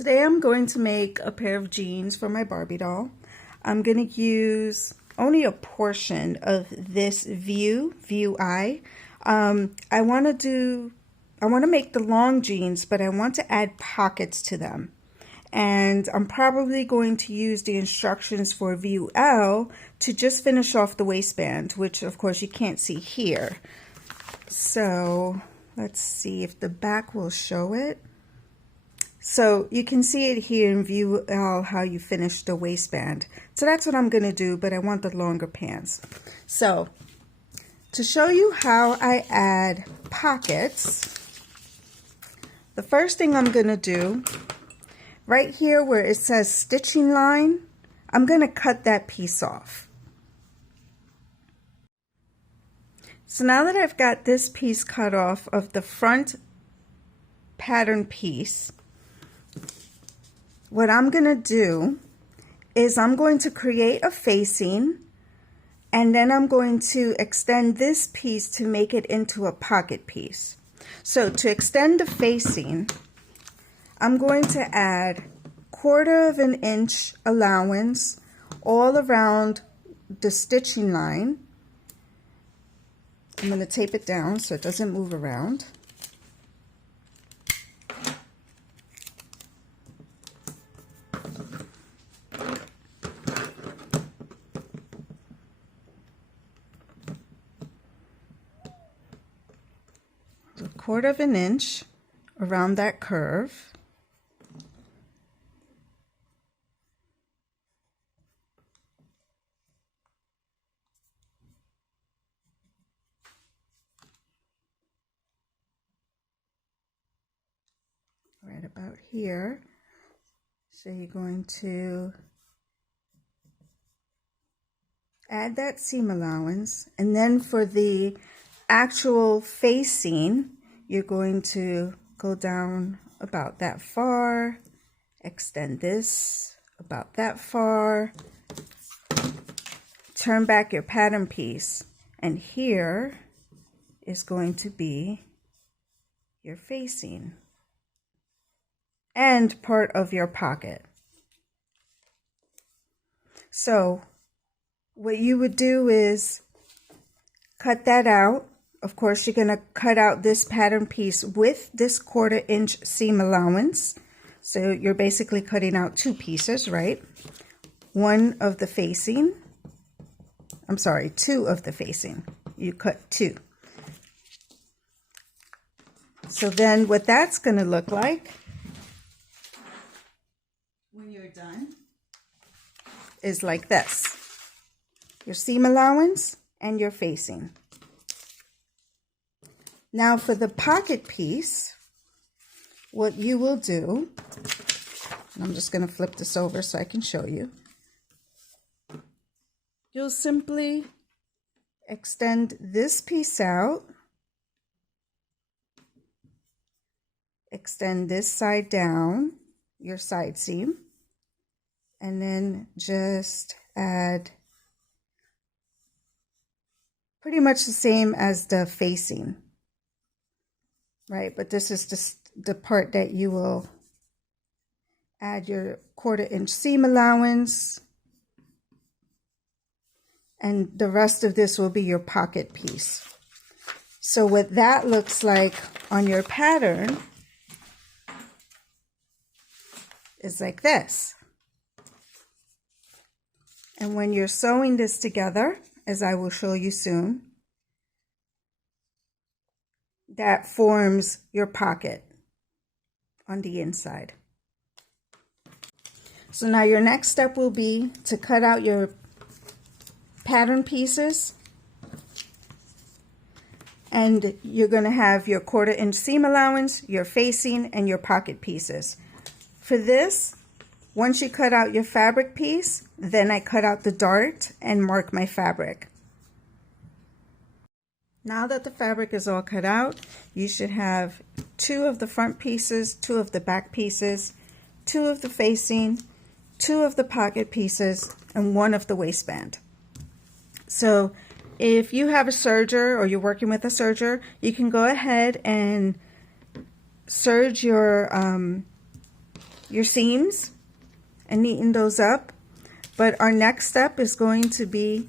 Today I'm going to make a pair of jeans for my Barbie doll. I'm going to use only a portion of this view eye. I want to make the long jeans, but I want to add pockets to them. And I'm probably going to use the instructions for view L to just finish off the waistband, which of course you can't see here. So let's see if the back will show it. So you can see it here in view L how you finish the waistband. So that's what I'm going to do, but I want the longer pants. So to show you how I add pockets, the first thing I'm going to do, right here where it says stitching line, I'm going to cut that piece off. So now that I've got this piece cut off of the front pattern piece, what I'm going to do is I'm going to create a facing, and then I'm going to extend this piece to make it into a pocket piece. So to extend the facing, I'm going to add 1/4 of an inch allowance all around the stitching line. I'm going to tape it down so it doesn't move around. So 1/4 of an inch around that curve. Right about here. So you're going to add that seam allowance, and then for the actual facing, you're going to go down about that far, extend this about that far, turn back your pattern piece, and here is going to be your facing and part of your pocket. So what you would do is cut that out. Of course, you're going to cut out this pattern piece with this 1/4 inch seam allowance. So you're basically cutting out 2 pieces, right? 1 of the facing. I'm sorry, 2 of the facing. You cut 2. So then what that's going to look like when you're done is like this. Your seam allowance and your facing. Now for the pocket piece, what you will do, and I'm just going to flip this over so I can show you. You'll simply extend this piece out, extend this side down, your side seam, and then just add pretty much the same as the facing, right? But this is just the part that you will add your 1/4 inch seam allowance, and the rest of this will be your pocket piece. So what that looks like on your pattern is like this. And when you're sewing this together, as I will show you soon, that forms your pocket on the inside. So now your next step will be to cut out your pattern pieces, and you're going to have your 1/4 inch seam allowance, your facing, and your pocket pieces. For this, once you cut out your fabric piece, then I cut out the dart and mark my fabric. Now that the fabric is all cut out, you should have 2 of the front pieces, 2 of the back pieces, 2 of the facing, 2 of the pocket pieces, and 1 of the waistband. So if you have a serger or you're working with a serger, you can go ahead and serge your your seams and neaten those up. But our next step is going to be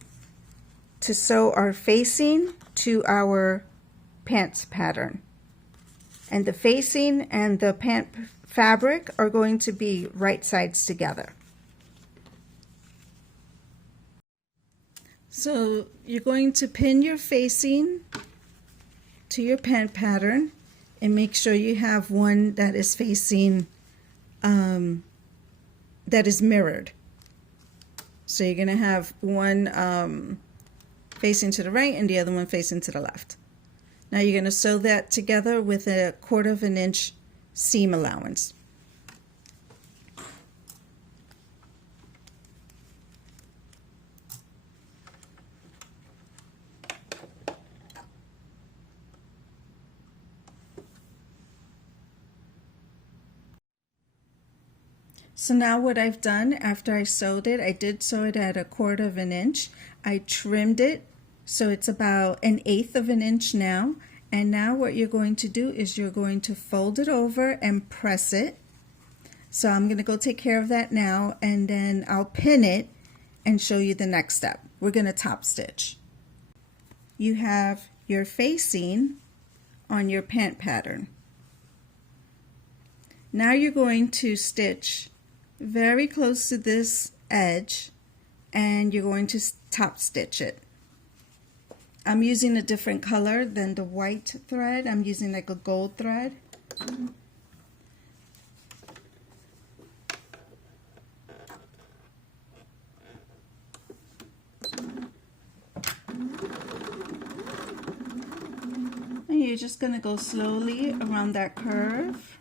to sew our facing to our pants pattern. And the facing and the pant fabric are going to be right sides together. So you're going to pin your facing to your pant pattern and make sure you have one that is facing, that is mirrored. So you're going to have one facing to the right and the other one facing to the left. Now you're going to sew that together with 1/4 inch seam allowance. So now what I've done after I sewed it, I did sew it at 1/4 inch. I trimmed it so it's about 1/8 inch now. And now what you're going to do is you're going to fold it over and press it. So I'm going to go take care of that now, and then I'll pin it and show you the next step. We're going to top stitch. You have your facing on your pant pattern. Now you're going to stitch very close to this edge and you're going to top stitch it. I'm using a different color than the white thread. I'm using like a gold thread. And you're just going to go slowly around that curve.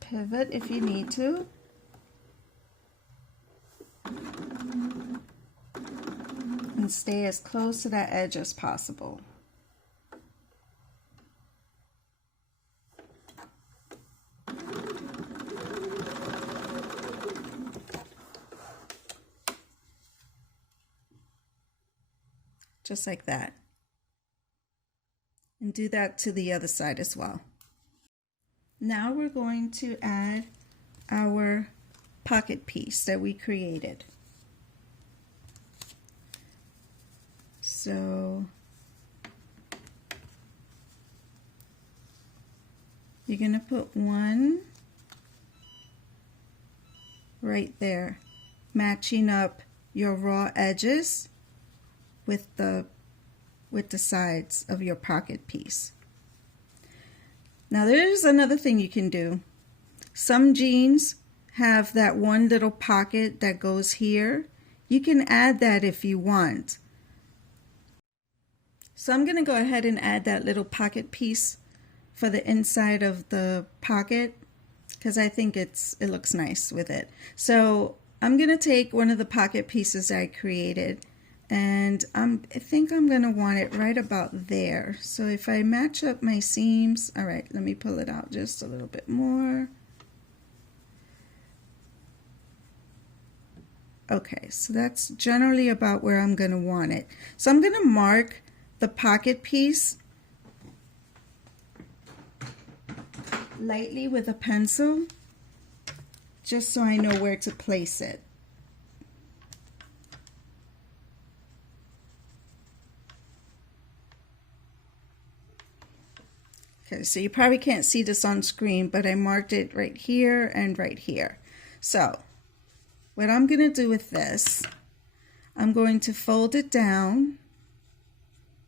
Pivot if you need to. And stay as close to that edge as possible. Just like that. And do that to the other side as well. Now we're going to add our pocket piece that we created. So you're going to put one right there, matching up your raw edges with the sides of your pocket piece. Now there's another thing you can do. Some jeans have that one little pocket that goes here. You can add that if you want. So I'm going to go ahead and add that little pocket piece for the inside of the pocket because I think it looks nice with it. So I'm going to take one of the pocket pieces I created, and I think I'm going to want it right about there. So if I match up my seams, all right, let me pull it out just a little bit more. Okay, so that's generally about where I'm going to want it. So I'm going to mark the pocket piece lightly with a pencil just so I know where to place it. Okay, so you probably can't see this on screen, but I marked it right here and right here. So what I'm going to do with this, I'm going to fold it down.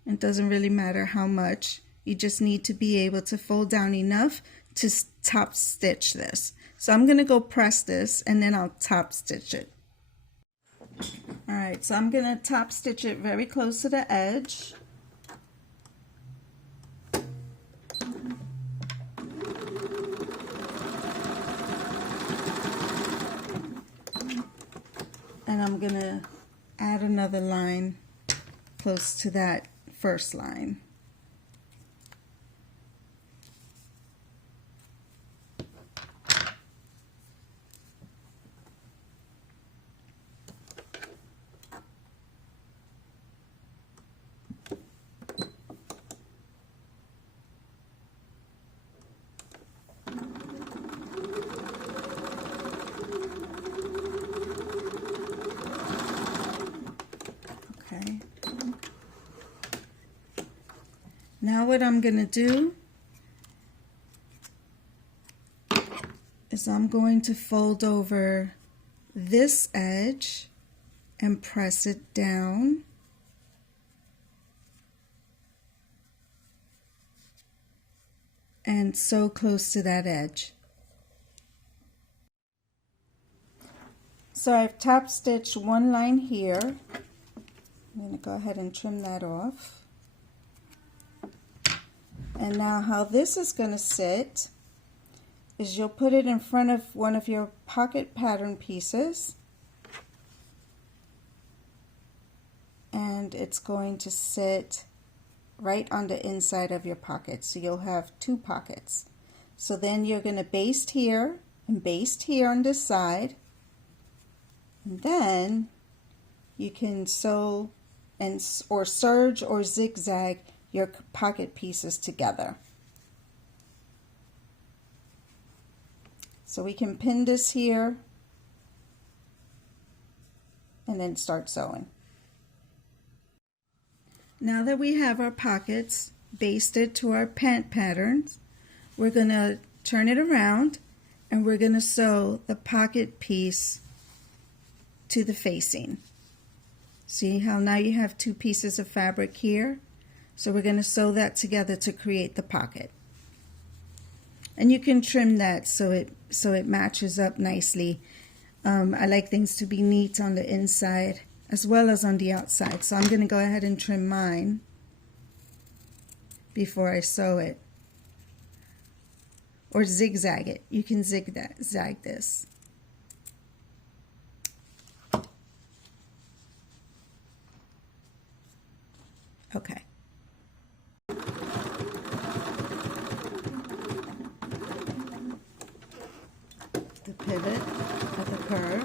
It doesn't really matter how much. You just need to be able to fold down enough to top stitch this. So I'm going to go press this and then I'll top stitch it. All right, so I'm going to top stitch it very close to the edge. And I'm going to add another line close to that first line. Now what I'm going to do is I'm going to fold over this edge and press it down. And sew close to that edge. So I've top stitched one line here. I'm going to go ahead and trim that off. And now how this is going to sit is you'll put it in front of one of your pocket pattern pieces. And it's going to sit right on the inside of your pocket. So you'll have two pockets. So then you're going to baste here and baste here on this side. And then you can sew and or serge or zigzag your pocket pieces together. So we can pin this here and then start sewing. Now that we have our pockets basted to our pant patterns, we're going to turn it around and we're going to sew the pocket piece to the facing. See how now you have two pieces of fabric here? So we're going to sew that together to create the pocket. And you can trim that so it matches up nicely. I like things to be neat on the inside as well as on the outside. So I'm going to go ahead and trim mine before I sew it. Or zigzag it. You can zigzag this. Okay. The pivot of the curve.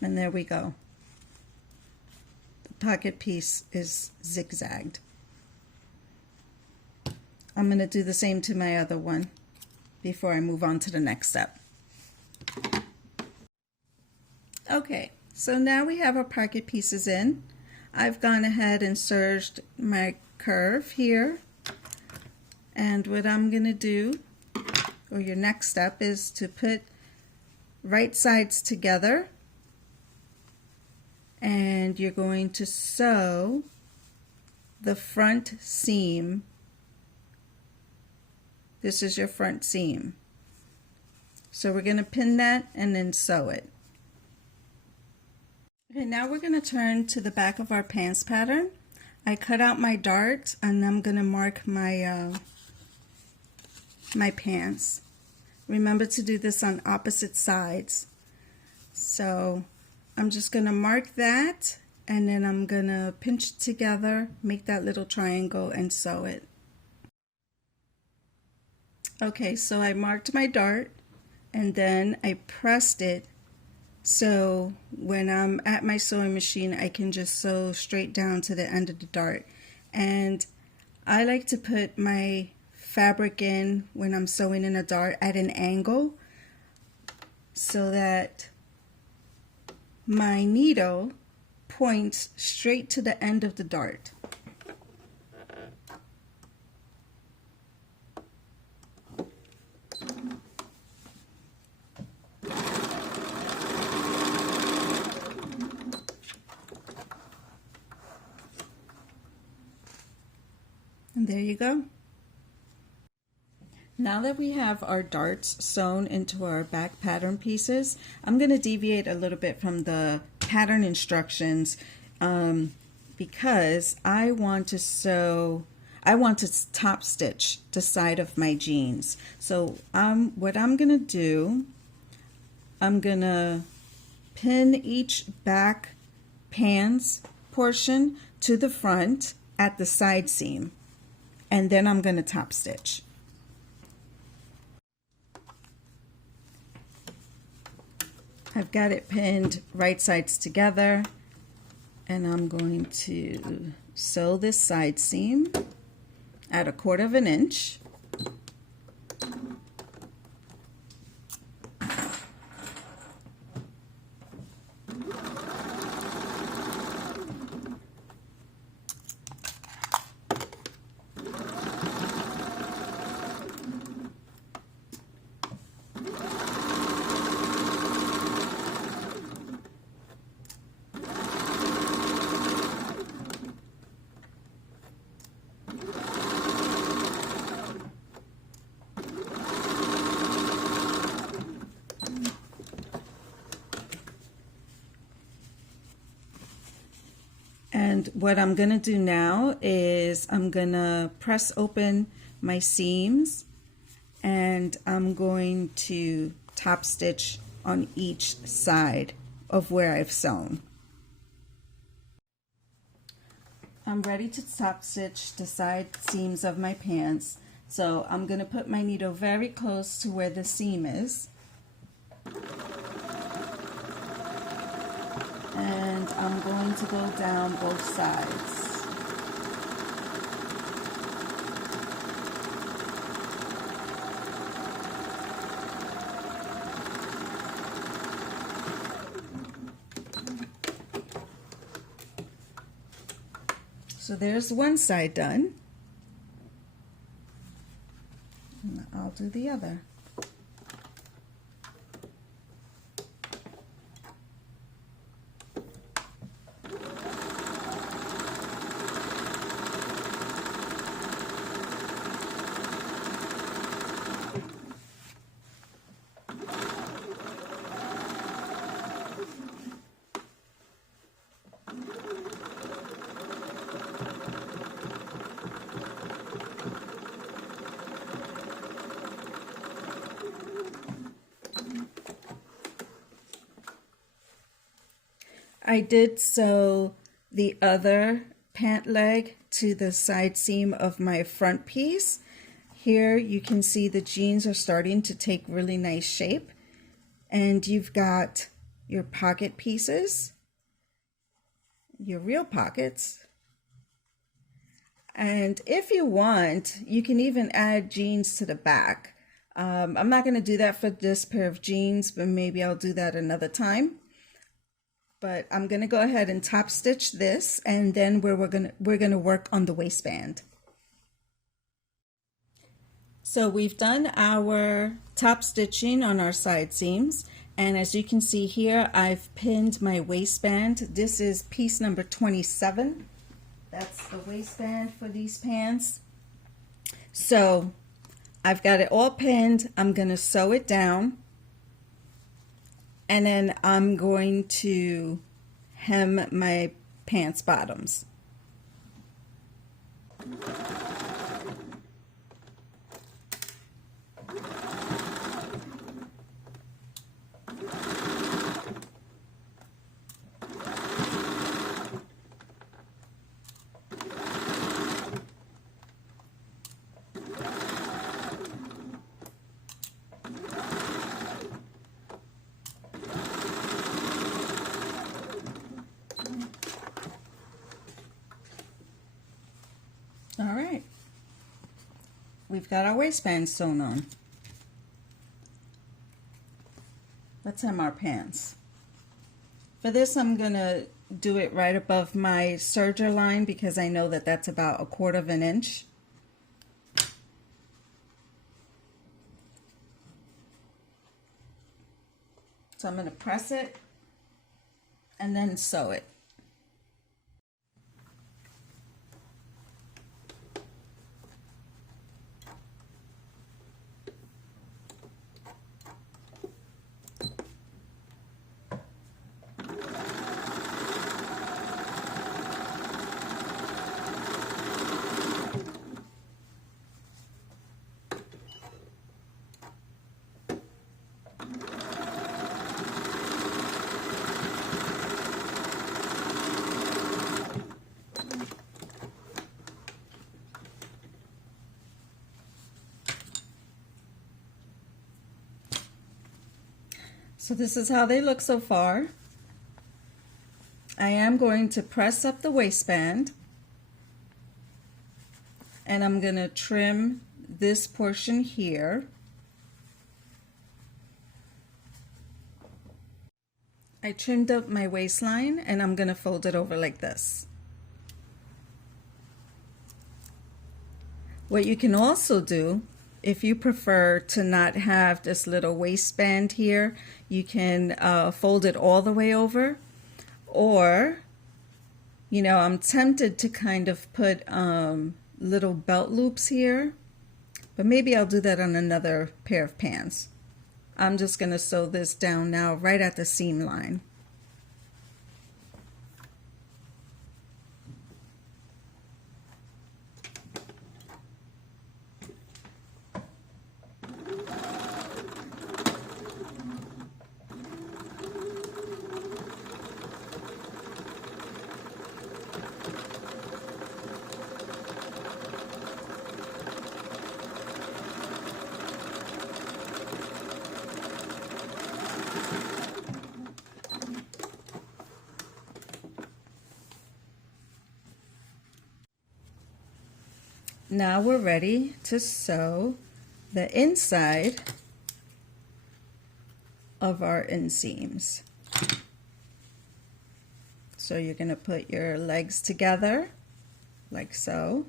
And there we go. The pocket piece is zigzagged. I'm going to do the same to my other one before I move on to the next step. Okay, so now we have our pocket pieces in. I've gone ahead and serged my curve here. And what I'm going to do, or your next step, is to put right sides together. And you're going to sew the front seam. This is your front seam. So we're going to pin that and then sew it. Okay, now we're going to turn to the back of our pants pattern. I cut out my dart and I'm going to mark my my pants. Remember to do this on opposite sides. So I'm just going to mark that and then I'm going to pinch it together, make that little triangle and sew it. Okay, so I marked my dart and then I pressed it so when I'm at my sewing machine I can just sew straight down to the end of the dart. And I like to put my fabric in when I'm sewing in a dart at an angle so that my needle points straight to the end of the dart. And there you go. Now that we have our darts sewn into our back pattern pieces, I'm going to deviate a little bit from the pattern instructions because I want to top stitch the side of my jeans. So what I'm going to do, I'm going to pin each back pants portion to the front at the side seam, and then I'm going to top stitch. I've got it pinned right sides together, and I'm going to sew this side seam at 1/4 of an inch. And what I'm going to do now is I'm going to press open my seams and I'm going to top stitch on each side of where I've sewn. I'm ready to top stitch the side seams of my pants. So I'm going to put my needle very close to where the seam is. And I'm going to go down both sides. So there's one side done. And I'll do the other. I did sew the other pant leg to the side seam of my front piece. Here you can see the jeans are starting to take really nice shape, and you've got your pocket pieces, your real pockets, and if you want you can even add jeans to the back. I'm not going to do that for this pair of jeans, but maybe I'll do that another time. But I'm going to go ahead and top stitch this, and then we're going to work on the waistband. So we've done our top stitching on our side seams, and as you can see here, I've pinned my waistband. This is piece number 27. That's the waistband for these pants. So I've got it all pinned. I'm going to sew it down. And then I'm going to hem my pants bottoms. All right, we've got our waistband sewn on. Let's hem our pants. For this, I'm gonna do it right above my serger line because I know that that's about 1/4 of an inch. So I'm gonna press it and then sew it. So this is how they look so far. I am going to press up the waistband and I'm going to trim this portion here. I trimmed up my waistline and I'm going to fold it over like this. What you can also do, if you prefer to not have this little waistband here, you can fold it all the way over. Or, you know, I'm tempted to kind of put little belt loops here, but maybe I'll do that on another pair of pants. I'm just going to sew this down now right at the seam line. Now we're ready to sew the inside of our inseams. So you're going to put your legs together like so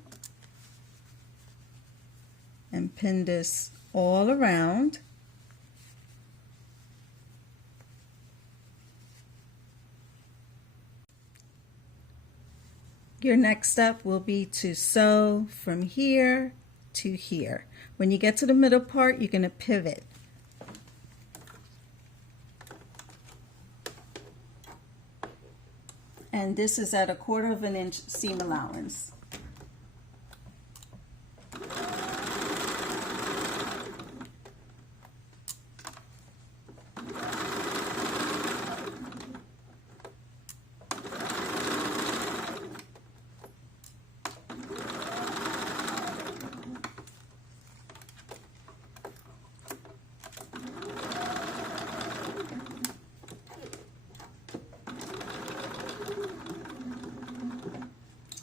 and pin this all around. Your next step will be to sew from here to here. When you get to the middle part, you're going to pivot. And this is at 1/4 inch seam allowance.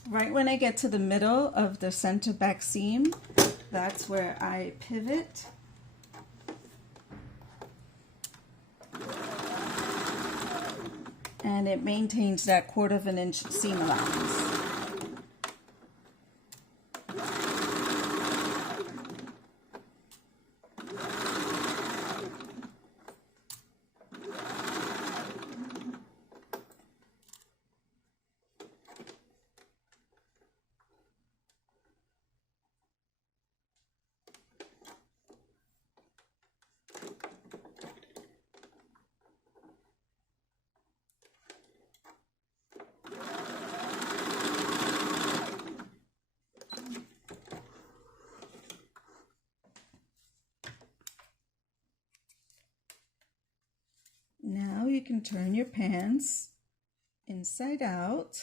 Right when I get to the middle of the center back seam, that's where I pivot. And it maintains that 1/4 inch seam allowance. Now you can turn your pants inside out.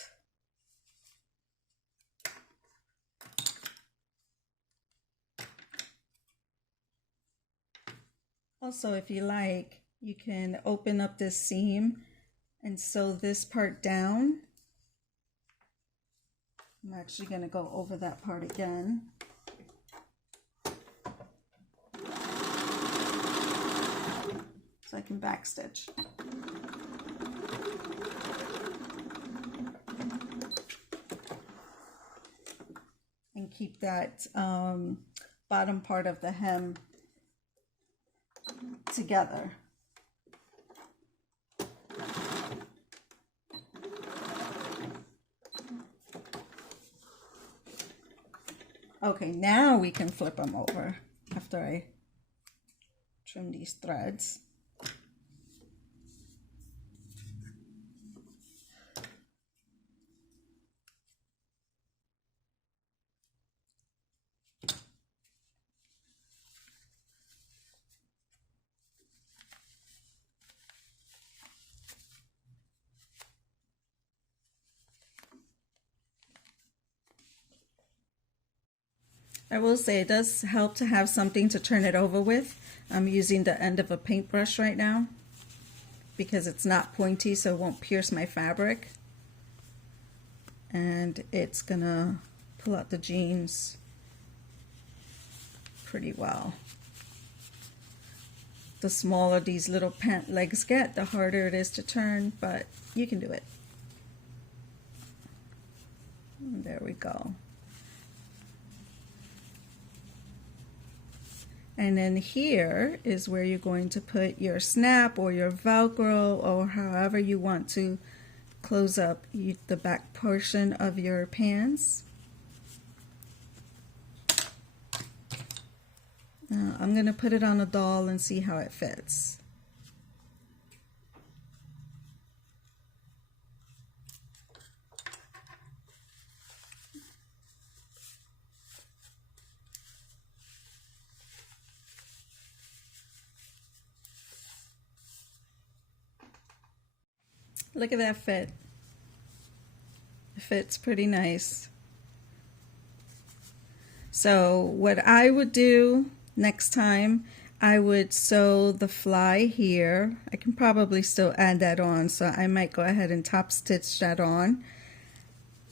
Also, if you like, you can open up this seam and sew this part down. I'm actually going to go over that part again. So I can backstitch. And keep that bottom part of the hem together. Okay, now we can flip them over after I trim these threads. I will say it does help to have something to turn it over with. I'm using the end of a paintbrush right now because it's not pointy, so it won't pierce my fabric. And it's gonna pull out the jeans pretty well. The smaller these little pant legs get, the harder it is to turn, but you can do it. And there we go. And then here is where you're going to put your snap or your Velcro or however you want to close up the back portion of your pants. I'm going to put it on a doll and see how it fits. Look at that fit. It fits pretty nice. So what I would do next time, I would sew the fly here. I can probably still add that on, so I might go ahead and top stitch that on.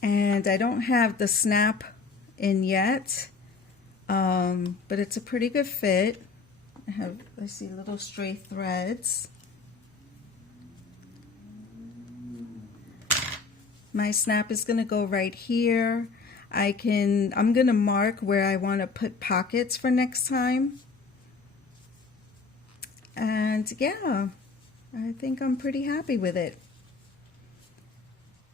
And I don't have the snap in yet, but it's a pretty good fit. I see little stray threads. My snap is going to go right here. I'm going to mark where I want to put pockets for next time. And yeah, I think I'm pretty happy with it.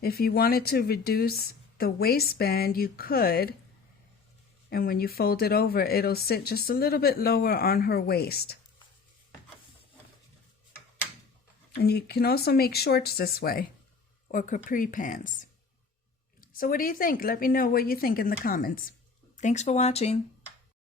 If you wanted to reduce the waistband, you could. And when you fold it over, it'll sit just a little bit lower on her waist. And you can also make shorts this way, or capri pants. So what do you think? Let me know what you think in the comments. Thanks for watching.